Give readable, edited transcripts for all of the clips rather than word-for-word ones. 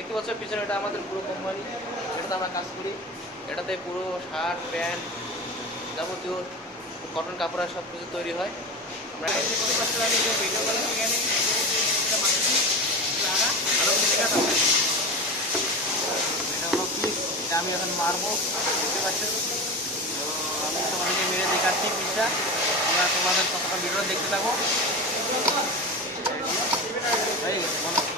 দেখতে পাচ্ছ পিছনে, এটা আমাদের পুরো কোম্পানি, এটাতে আমরা কাজ করি। এটাতে পুরো শার্ট প্যান্ট যাবতীয় কটন কাপড় সব কিছু তৈরি হয়। আমরা এটা হলো কি, এটা আমি এখন মারবো, দেখতে পাচ্ছ। তো আমি তোমাদেরকে মেরে দেখাচ্ছি পিসটা, আমরা তোমাদের কতটা ভিডিও দেখতে থাকবো। হয়ে গেছে মনে হয়।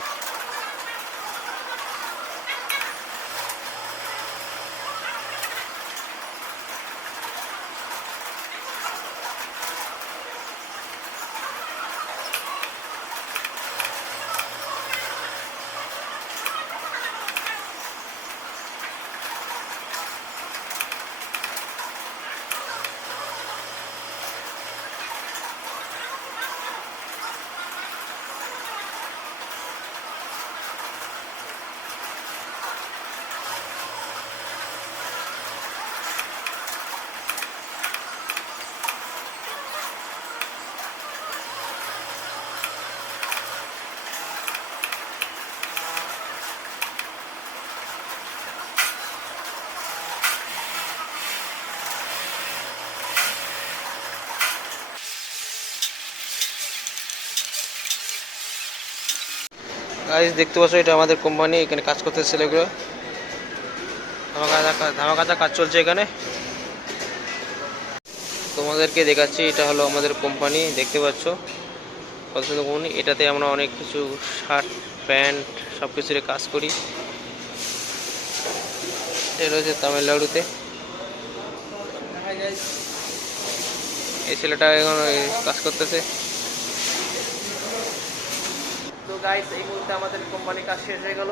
গাইস দেখতে পাচ্ছ, এটা আমাদের কোম্পানি, এখানে কাজ করতে ছেলেগুলো ধামাকাজা কাজ চলছে এখানে। তোমাদেরকে দেখাচ্ছি, এটা হলো আমাদের কোম্পানি, দেখতে পাচ্ছ কত সুন্দর কোম্পানি। এটাতে আমরা অনেক কিছু শার্ট প্যান্ট সব কিছুর কাজ করি। এটা রয়েছে তামিলনাড়ুতে। এই ছেলেটা এখন কাজ করতেছে। তো গাইস এই মুহূর্তে আমাদের কোম্পানির কাজ শেষ হয়ে গেল,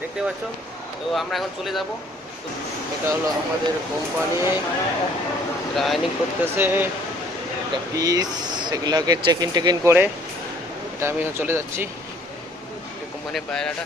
দেখতে পাচ্ছ। তো আমরা এখন চলে যাব। এটা হলো আমাদের কোম্পানি, আয়রনিং করতেছে একটা পিস, সেগুলোকে চেক ইন টেক ইন করে এটা আমি এখন চলে যাচ্ছি কোম্পানির বাইরেটা।